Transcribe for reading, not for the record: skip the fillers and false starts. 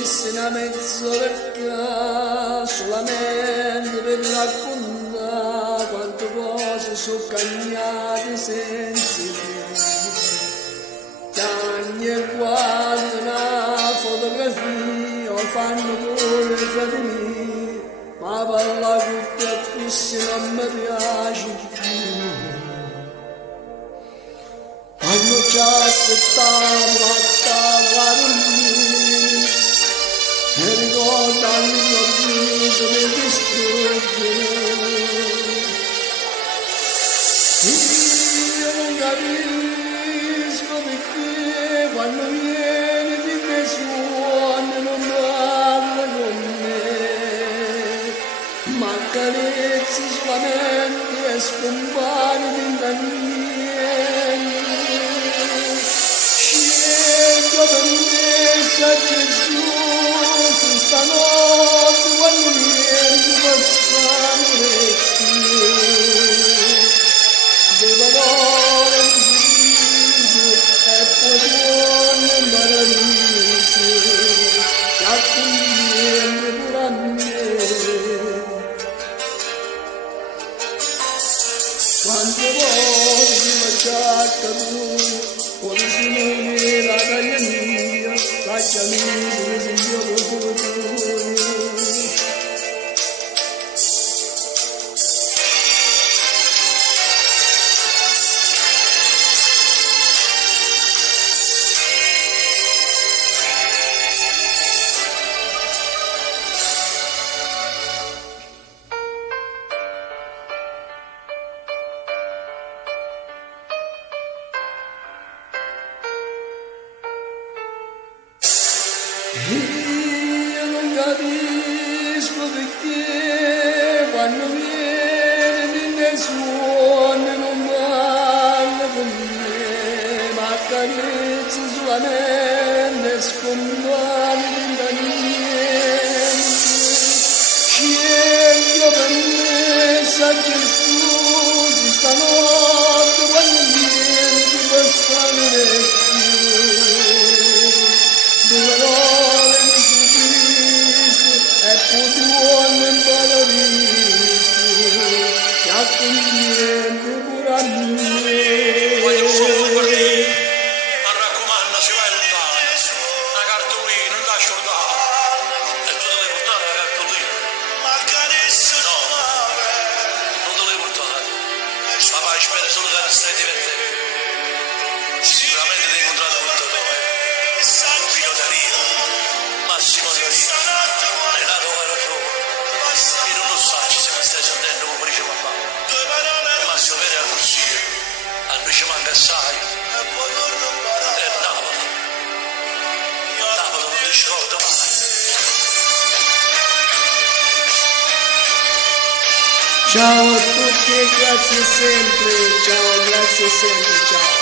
una mezz'oretta solamente per raccontare quante cose sono cagnate senza te. Ogni quando una fotografia fanno pure frate miei, ma parla tutta così non mi piace più. Quando ci aspettavo a dormire e ricordando l'improvviso mi distrugge. Io non capisco perché quando vieni di nessuno non parla con me, ma accarezzi solamente e scompari da niente. Scelgo per me sa Gesù stanotte quando vieni passare due parole di sorriso e poi buone paradiso che accogliendo pure a me. Quante volte mi faccia caduto come se non era taglia mia, lasciami come se io io non capisco perché quando viene di nessuno non parla con me, ma accarezzi solamente scompare da niente. Scelgo per me sa Gesù stanotte quando vieni di passare due parole mi sorriso e poi buone paradiso che accogliente pure a me. Voglio solo così, mi raccomando, si vai lontano, la cartolina non da scordare e tu devi portare la cartolina. No, non te devi portare, papà spera solo che stai divertendo. Sicuramente devi incontrare un lottatore, pilotteria, Massimo Torino, Renato Guerrero, io non lo so se mi stai sentendo come dice papà, Massimo Vere a Russia, a noi ci manca assai, e Napoli, Napoli non ti scordo mai. Ciao a tutti e grazie sempre, ciao, grazie sempre, ciao.